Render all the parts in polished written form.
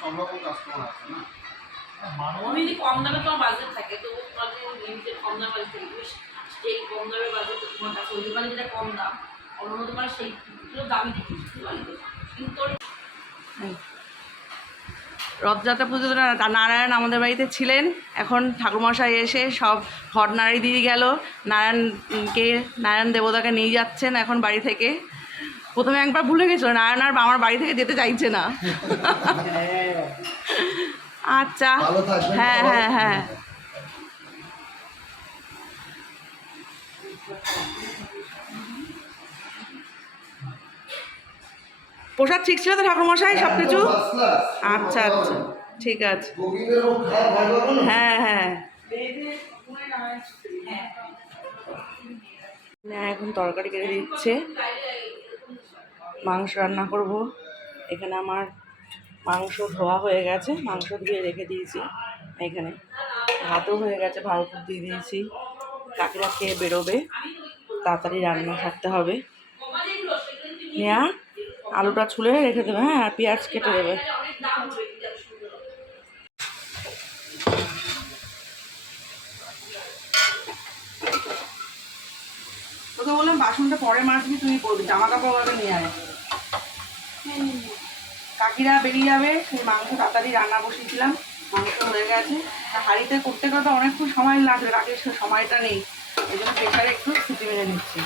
সব রকম কাস্টমার আছে না। আমি যদি কম দামে তোমার বাজেট থাকে তো তোমাদের লিমিটেড কম দামে বাজেট থাকে, সেই কম দামের বাজেট তোমার কাছে ওই দোকানে যেটা কম দাম অন্য দোকানে সেইগুলো দামি দিচ্ছি কিন্তু রথযাত্রা পুজো নারায়ণ আমাদের বাড়িতে ছিলেন। এখন ঠাকুরমশাই এসে সব ঘট নাড়ি দিয়ে গেল। নারায়ণ দেবতাকে নিয়ে যাচ্ছেন এখন বাড়ি থেকে। প্রথমে একবার ভুলে গেছিল, নারায়ণ আর আমার বাড়ি থেকে যেতে চাইছে না। আচ্ছা, হ্যাঁ হ্যাঁ হ্যাঁ। প্রসাদ ঠিক ছিল তো ঠাকুরমশাই সব কিছু? আচ্ছা আচ্ছা, ঠিক আছে। হ্যাঁ হ্যাঁ। এখন তরকারি কেটে দিচ্ছে, মাংস রান্না করব। এখানে আমার মাংস ধোয়া হয়ে গেছে, মাংস ধুয়ে রেখে দিয়েছি। এখানে ভাতও হয়ে গেছে, ভাত দিয়ে দিয়েছি। কাকিরা খেয়ে বেরোবে, তাড়াতাড়ি রান্না সারতে হবে। নেয়া আলুটা ছুলে রেখে দেবে, হ্যাঁ, আর পেঁয়াজ কেটে দেবে। তোকে বললাম বাসনটা পরে মাজবি, তুই করবি, জামা কাপড় আগে নিয়ে আয়। কাকিরা বেরিয়ে যাবে, সেই মাংস তাড়াতাড়ি রান্না বসিয়েছিলাম, মাংস হয়ে গেছে। হাঁড়িতে করতে করতে অনেকক্ষণ সময় লাগবে, কাকির সময়টা নেই, এই জন্য প্রেশারে একটু ছুটি মেরে নিচ্ছি।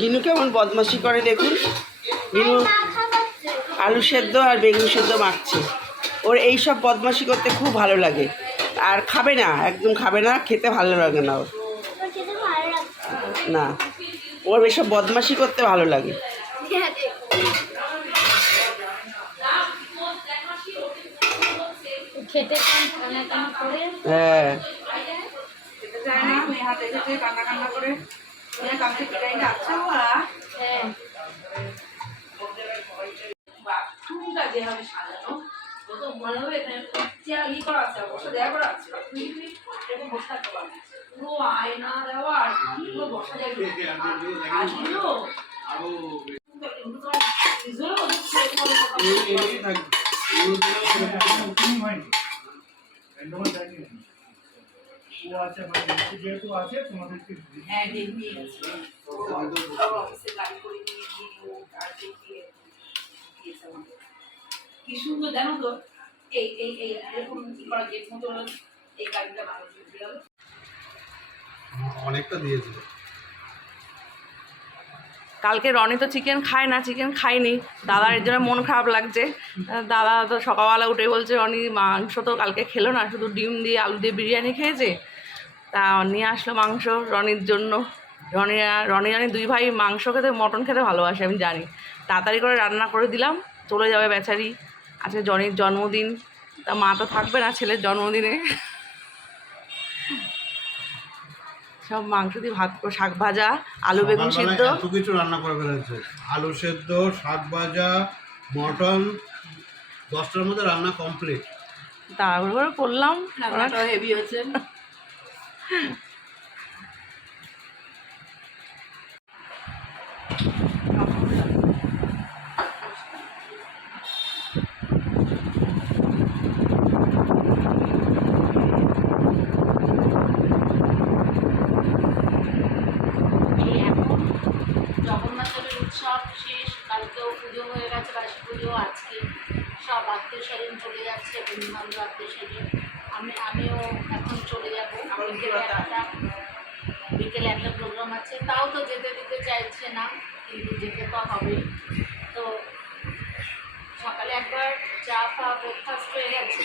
গিনু কেমন বদমাশি করে দেখুন। গিনু আলু সেদ্ধ আর বেগুন সেদ্ধ মাখছে। ওর এই সব বদমাশি করতে খুব ভালো লাগে, আর খাবে না, একদম খাবে না, খেতে ভালো লাগে না ওর। না, ওর এসব বদমাশি করতে ভালো লাগে। হ্যাঁ, যেভাবে সাজানো তো মনে হবে এখানে করা আছে, বসে দেওয়া করা আছে, এরকম বসে থাকতে পারবে। পুরো আয়না দেওয়া আর পুরো বসা যাবে। কি সুন্দর জানো তো, এই এই এই এরকম কি করা গেট মতো এই গাড়িটা ভালো অনেকটা দিয়েছিল। কালকে রনি তো চিকেন খায় না, চিকেন খায়নি, দাদার এর জন্য মন খারাপ লাগছে। দাদা তো সকালবেলা উঠে বলছে রনি মাংস তো কালকে খেলো না, শুধু ডিম দিয়ে আলু দিয়ে বিরিয়ানি খেয়েছে। তা নিয়ে আসলো মাংস রনির জন্য। রনি দুই ভাই মাংস খেতে, মটন খেতে ভালোবাসে, আমি জানি। তাড়াতাড়ি করে রান্না করে দিলাম, চলে যাবে বেচারি। আজকে জনির জন্মদিন, তা মা তো থাকবে না ছেলের জন্মদিনে। সব মাংস দিয়ে ভাত, শাক ভাজা, আলু বেগুন সিদ্ধ, এত কিছু রান্না করে ফেলেছে। আলু সেদ্ধ, শাক ভাজা, মটন, 10টার মধ্যে রান্না কমপ্লিট। তারপরে করলাম, রান্নাটা হেভি হয়েছে। জগন্নাথের উৎসব শেষ, কালকেও পুজো হয়ে গেছে, বাসি পুজো। আজকে সব আত্মীয় স্বজন চলে যাচ্ছে, বন্ধুবান্ধব আত্মীয় স্বজন। আমিও এখন চলে যাবো। বিকেলে একটা প্রোগ্রাম আছে, তাও তো যেতে দিতে চাইছে না, কিন্তু যেতে তো হবে। তো সকালে একবার চা ব্রেকফাস্ট হয়ে গেছে,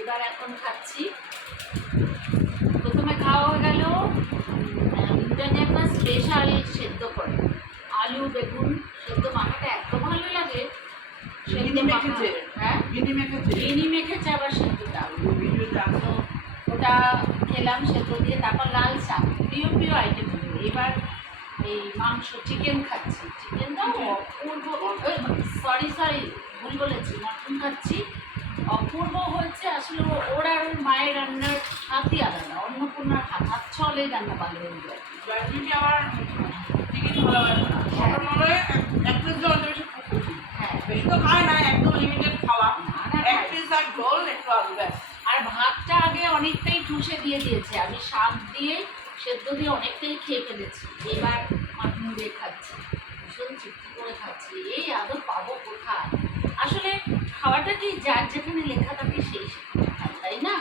এবার এখন খাচ্ছি। প্রথমে খাওয়া হয়ে গেল ইন্টারনেট একটা স্পেশাল সেদ্ধ করে আলু বেগুন সেদ্ধ মাখাটা এত ভালো লাগে। সেদ্ধ মাখাচ্ছে, হ্যাঁ চিনি মেখেছে, আবার সেদ্ধটা তো ওটা খেলাম সেদ্ধ দিয়ে। তারপর লাল শাক, প্রিয় আইটেম। এবার এই মাংস চিকেন খাচ্ছি, চিকেনটাও অপূর্ব, সরি ভুল বলেছি, মটন খাচ্ছি, অপূর্ব হচ্ছে। আসলে ওর আর ওর মায়ের রান্নার হাতই আলাদা, অন্নপূর্ণার হাত চলে রান্না ভালো হয়ে যায়। আবার চিকেন ভালো লাগে না, হ্যাঁ। এক পিস জল বেশি হ্যাঁ, বেশি তো খায় না, একদম লিমিটেড খাওয়া, না, এক পিস আর ঝোল একটু আলু ব্যাস। আর ভাতটা আগে অনেকটাই ঠুসে দিয়ে দিয়েছে, আমি শাক দিয়ে সেদ্ধ দিয়ে অনেকটাই খেয়ে ফেলেছি, এবার মাটন দিয়ে খাচ্ছি, ভীষণ তৃপ্তি করে খাচ্ছি। এই আদৌ পাবো কোথায়? আসলে খাওয়াটা কি যার যেখানে লেখা থাকে সেই সেখানে খায়, তাই না?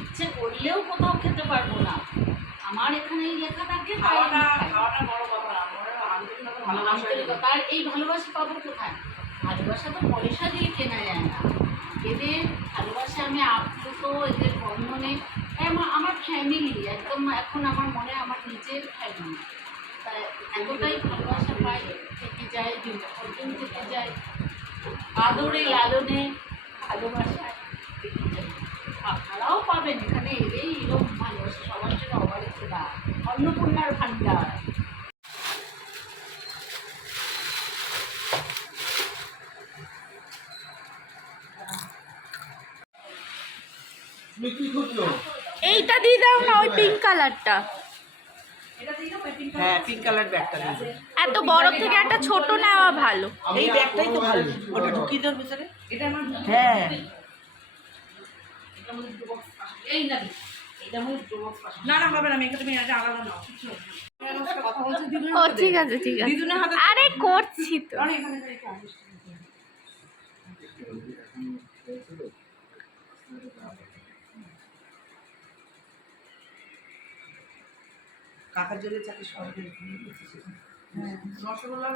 ইচ্ছে করলেও কোথাও খেতে পারবো না, আমার এখানেই লেখা থাকে, তাই আমি খাই। খাওয়াটা বড় কথা না, আমার আন্তরিকতা ভালোবাসা। আন্তরিকতা। আর এই ভালোবাসা পাবো কোথায়? ভালোবাসা তো পয়সা দিয়ে কেনা যায় না। এদের ভালোবাসা আমি আপ্লুত, এদের বন্ধনে আমার ফ্যামিলি একদম, এখন আমার মনে হয় আমার নিজের ফ্যামিলি, তাই এতটাই ভালোবাসা পাই, থেকে যায়, বিপর্জন থেকে যায়, আদরে লালনে ভালোবাসায় থেকে যায়। আপনারাও পাবেন এখানে এলেই এরকম ভালোবাসা, সবার জন্য অবারিত না, অন্নপূর্ণার ভান্ডার। তুমি কি খুঁজছো? এইটা দিয়ে দাও না, ওই পিঙ্ক কালারটা। হ্যাঁ, পিঙ্ক কালার ব্যাগটা দিয়েছে। এত বড় থেকে একটা ছোট নেওয়া ভালো। এই ব্যাগটাই তো ভালো, ওটা ঢুকিয়ে দেওয়ার ভিতরে। হ্যাঁ, এই না এটা মনে না না হবে না, মেয়েকে তুমি এটা আলাদা নাও, কিছু হবে না। কথা বলছি দিদুনের ও হাতে। ঠিক আছে ঠিক আছে, দিদুনের হাতে আরে করছি তো। রনি এখানে একটু আসিস। কাকার জন্য চাকরি সরকারি রসগোল্লা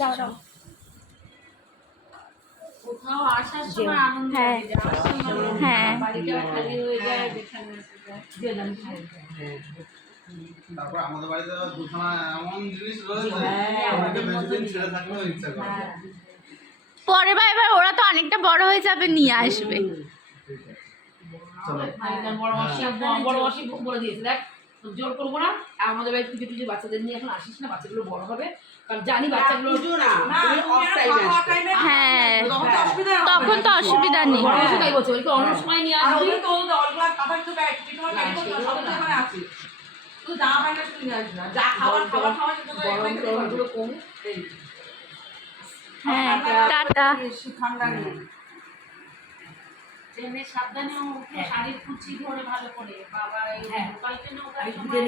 দাঁড়াও। কোথাও আসার সময় আনন্দ হ্যাঁ। লাগে, যাওয়ার সময় হ্যাঁ। বাড়িটা খালি হয়ে যায়, যেখানে গেলাম খাই। তারপর আমাদের বাড়িতে আবার দুখানা এমন জিনিস রয়েছে, হ্যাঁ, আমাকে বেশিদিন ছেড়ে থাকলেও ইচ্ছা করে। হ্যাঁ। পরে বা এবার ওরা তো অনেকটা বড় হয়ে যাবে, নিয়ে আসবে। চলো। বড় মাসি বলে দিয়েছে, দেখ তোর জোর করবো না, আর আমাদের বাড়ি পুজো টুজো বাচ্চাদের নিয়ে এখন আসিস না, বাচ্চাগুলো বড় হবে, কারণ জানি বাচ্চাগুলো হ্যাঁ, তখন তো অসুবিধা নেই। তাই বলছে ওই তো অন্য সময় নিয়ে আসবি। গরমগুলো কম। হ্যাঁ, টাটা। ট্রেনে সাবধানে উঠে শাড়ির কুচি ধরে ভালো করে, বাবা এই লোকাল ট্রেনে ওঠার সময়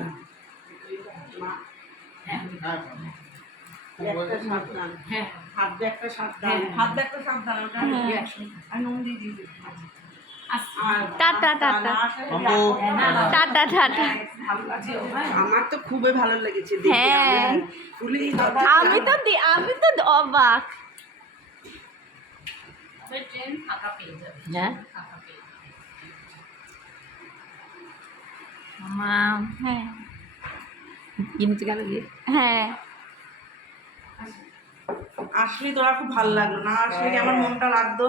না হ্যাঁ হাত ব্যাগটা সাবধান, হাত ব্যাগটা সাবধান, ওটা আর নুন দিয়ে দিবি। Tata tata tata tata. আমার তো খুবই ভালো লেগেছে দেখে, হ্যাঁ, আমি তো অবাক। ট্রেন ফাঁকা পেয়ে যাবে, হ্যাঁ ফাঁকা পেয়ে যাবে। মা, হ্যাঁ কিনতে গেল গিয়ে। হ্যাঁ, আসলে তোরা খুব ভালো লাগলো, না আসলে কি আমার মনটা লাগতো,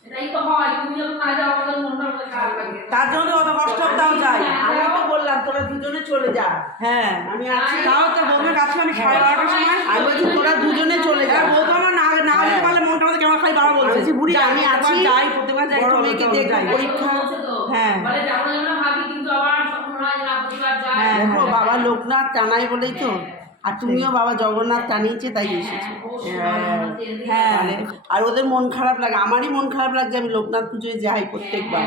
সেটাই তো হয়, তুমি যখন না যাও আমাদের মনটা অনেক খারাপ লাগে। তার জন্য তো অত কষ্ট তাও যাই। আমি তো বললাম তোরা দুজনে চলে যা, হ্যাঁ আমি আছি। তাও তো বউমের কাছে আমি 12:30টার সময় আমি বলছি তোরা দুজনে চলে যা। বউ তো আমার না না যেতে পারলে মনটা আমাদের কেমন খালি বাবা আমি বলছে বলছি, বুড়ি আমি প্রত্যেকবার আছি, যাই, প্রত্যেকবার যাই, বড় চলো, মেয়েকে চলো, দেখবো, যাই। পরীক্ষা। বলছে তো, হ্যাঁ। বলে যাবো না ভাবি, কিন্তু আবার তখন মনে হয় যে না প্রতিবার যায়। হ্যাঁ। দেখো বাবা লোকনাথ টানাই বলেই তো, আর তুমিও বাবা জগন্নাথ টানিয়েছে তাই এসেছো। হ্যাঁ। তাহলে আর ওদের মন খারাপ লাগে, আমারই মন খারাপ লাগছে, আমি লোকনাথ পুজোয় যাই প্রত্যেকবার।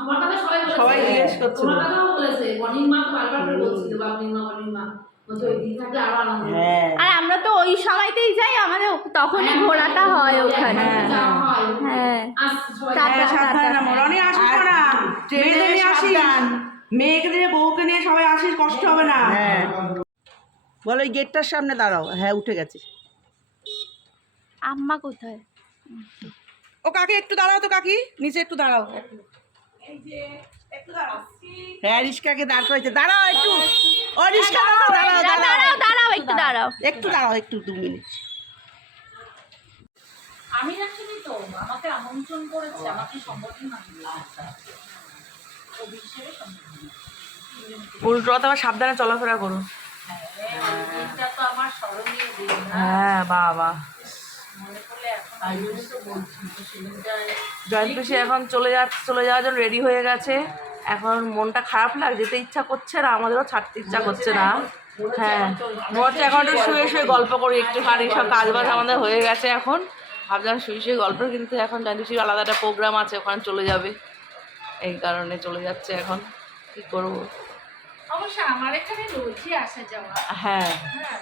তোমার কথা সবাই বলেছে, সবাই জিজ্ঞেস করছিল। তোমার কথাও বলেছে, মর্নিং মা তো বারবার করে বলছিল, মর্নিং মা বলছে ওই দিন থাকলে আরো আনন্দ হবে। হ্যাঁ আর আমরা তো ওই সময়তেই যাই, আমাদের তখনই ঘোরাটা হয় ওখানে। যাওয়া হয়। হ্যাঁ, আসছে সবাই। টাটা। হ্যাঁ, সাবধানে নামো। রনি আসিস তো না, ট্রেনে মেয়েদের নিয়ে আসিস, সাবধান। মেয়েকে নিয়ে বউকে নিয়ে সবাই আসিস, কষ্ট হবে না। হ্যাঁ বলো ওই গেটটার সামনে দাঁড়াও। হ্যাঁ উঠে গেছে। আম্মা কোথায়? ও কাকি একটু দাঁড়াও তো, কাকি নিচে একটু দাঁড়াও। হ্যাঁ রিস্কাকে দাঁড় করেছে, দাঁড়াও একটু। ও রিস্কা দাঁড়াও দাঁড়াও দাঁড়াও দাঁড়াও দাঁড়াও, একটু দাঁড়াও। একটু দাঁড়াও, একটু 2 মিনিট। আমি আসিনি তো, আমাকে আমন্ত্রণ করেছে, আমাকে সম্বোধন না দিল। অভিষেক উল্টো রথ আবার সাবধানে চলাফেরা করো। এটা তো আমার স্মরণীয় দিন না, হ্যাঁ বাবা, মনে করলে এখন তাই জন্য তো বলছি তো সেদিনটায় জয়েন্ট পিসি এখন চলে যাওয়ার জন্য রেডি হয়ে গেছে। এখন মনটা খারাপ লাগে, যেতে ইচ্ছা করছে না, আমাদেরও ছাড়তে ইচ্ছা করছে না। হ্যাঁ মনে হচ্ছে এখন একটু শুয়ে শুয়ে গল্প করি একটুখানি, সব কাজ বাজ আমাদের হয়ে গেছে এখন, ভাবছিলাম শুয়ে শুয়ে গল্প, কিন্তু এখন জয়েন্ট পিসির আলাদা একটা প্রোগ্রাম আছে, ওখানে চলে যাবে, এই কারণে চলে যাচ্ছে এখন। কী করবো? অবশ্য আমার এখানে রোজই আসা যাওয়া, হ্যাঁ হ্যাঁ,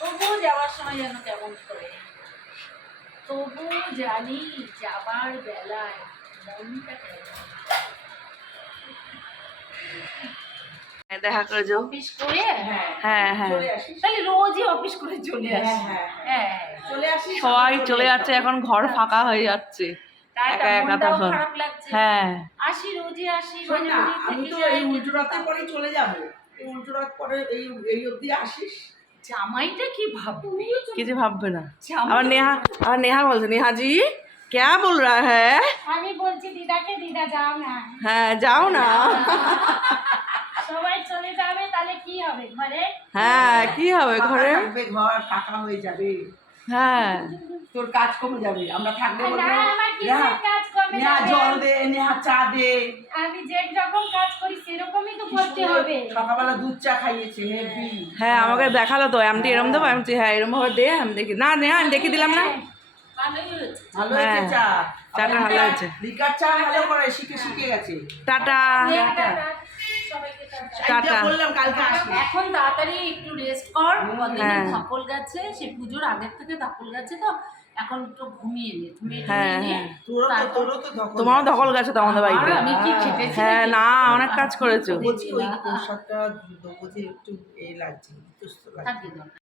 তবুও যাওয়ার সময় যেন কেমন করে, তবু জানি যাবার বেলায় মনটা কেমন। দেখা করে যাও। অফিস করে হ্যাঁ হ্যাঁ চলে আসিস। তাহলে রোজই অফিস করে চলে আসি। হ্যাঁ, হ্যাঁ চলে আসিস। সবাই চলে যাচ্ছে এখন, ঘর ফাঁকা হয়ে যাচ্ছে, তাই একা একা মনটাও তখন। খারাপ লাগছে। হ্যাঁ আসি রোজই আসি, শোন মাঝে না, মাঝে আমি থেকে তো যাই, এই উল্টো কিন্তু রাতে পরেই চলে যাবো। এই উল্টো রাত পরে এই অবধি আসিস। জামাইটা কি ভাববে? কিছু ভাববে না। জামাই- আবার নেহা বলছে, নেহা জি क्या बोल रहा है? আমি বলছি দিদাকে, দিদা যাও না, হ্যাঁ যাও না। সবাই চলে যাবে, তাহলে কি হবে ঘরে? হ্যাঁ কি হবে ঘরে? ফাঁকা থাকবে, ঘর ফাঁকা হয়ে যাবে, হ্যাঁ তোর কাজ কমে যাবে। আমরা থাকবো না, বলবো, আমার কিসের নেহা কাজ কমে নেহা যাবে? জল দে, নেহা চা দে। আমি যে রকম কাজ করি সেরকমই তো করতে হবে। সকালবেলা দুধ চা খাইয়েছে, হেভি। হ্যাঁ আমাকে দেখালো তো, আমি এরম দেবো, আমি বলছি, হ্যাঁ এরম ভাবে দে, আমি দেখি না নেহা আমি দেখিয়ে দিলাম না। ভালোই হয়েছে। ভালো হয়েছে হ্যাঁ, চা। চাটা ভালো হয়েছে। লিকার চা ভালো করে শিখে গেছে। টাটা। টাটা। সবাইকে টাটা। টাটা। আমি তো বললাম কালকে আসবি। এখন তাড়াতাড়ি একটু রেস্ট কর, কদিন হ্যাঁ। ধকল গেছে, সে পুজোর আগের থেকে ধকল গেছে তো, এখন একটু ঘুমিয়ে নে, ঘুমিয়ে হ্যাঁ, নে। হ্যাঁ। তোরও তো ধকল তোমারও ধকল গেছে তো আমাদের বাড়িতে। আমি কি খেটেছি হ্যাঁ নাকি? না, অনেক কাজ করেছো। বলছি ওই প্রসাদটা দেবো যে একটু লাগছে, বিতস্ত লাগছে। থাকি দরকার